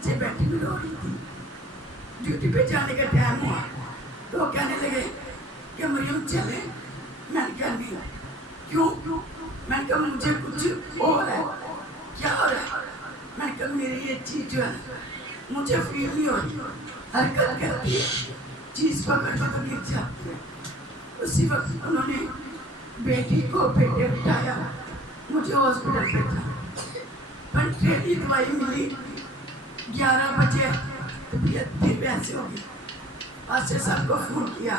नीचे बैठी भी रो रही थी। ड्यूटी पे जाने का टाइम हुआ तो कहने लगे कि मरियम चले। मैंने कहा नहीं। क्यों? मैंने कहा मुझे कुछ और है। क्या हो रहा है? मैंने कहा मेरी ये चीज जो है मुझे फील नहीं हो रही, हरकत करती है, चीज पकड़ के तो गिर जाती है। उसी वक्त उन्होंने बेटी को बेटे उठाया, मुझे हॉस्पिटल भेजा। पंट्रेली दवाई मिली, 11 बजे तबीयत फिर वैसे हो गई। पास्टर साहब को फोन किया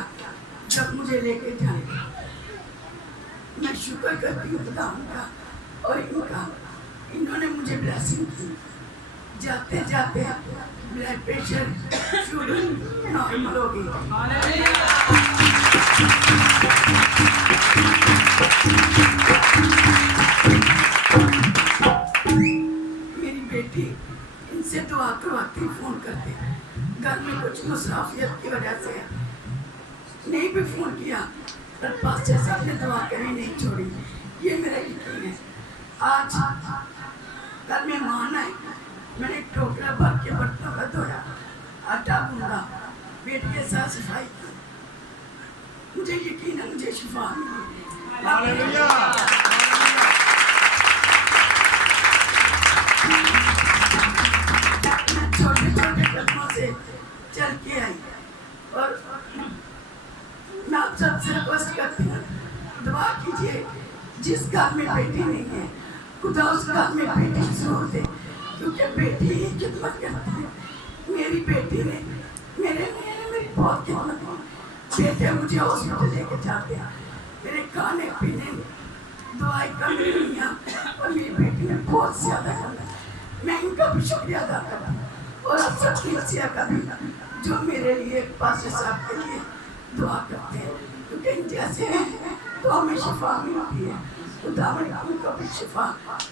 जब मुझे लेके जाने। मैं शुक्र करती हूँ खुदा उनका और इनका, इन्होंने मुझे ब्लेसिंग की। जाते जाते ब्लड प्रेशर शुगर नॉर्मल हो गई। मेरी बेटी इनसे दुआ करवाती फोन करते, घर में कुछ मुसाफियत की वजह से नहीं भी फोन किया, पर पास्टर साहब ने दुआ करनी नहीं छोड़ी। ये मेरा यकीन है। आज कल मेहमान आए, मैंने एक टोकरा भर के बर्तनों का धोया, आटा गूंदा, बेटी के साथ सफाई की। मुझे यकीन है मुझे शिफा मिली। छोटे छोटे कदमों से चल के आई और मैं आप सबसे रिक्वेस्ट करती हूँ, दुआ कीजिए जिस घर में बेटी नहीं है खुदा उस घर में बेटी जरूर दे, क्योंकि बेटी ही खिदमत करती है। मेरी बेटी ने मेरी बहुत खिदमत की। बेटे मुझे हॉस्पिटल लेके जाते हैं, मेरे खाने पीने दवाई कमी नहीं है, और मेरी बेटी ने बहुत ज्यादा करना। मैं इनका भी शुक्रिया अदा करती हूँ और आप सब किसिया का भी जो मेरे लिए पास्टर साहब के लिए दुआ करते हैं, क्योंकि इन जैसे हैं तो हमें शिफा मिलती है। खुदा उनको भी शिफा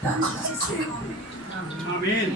तंदुरुस्ती से। आमीन।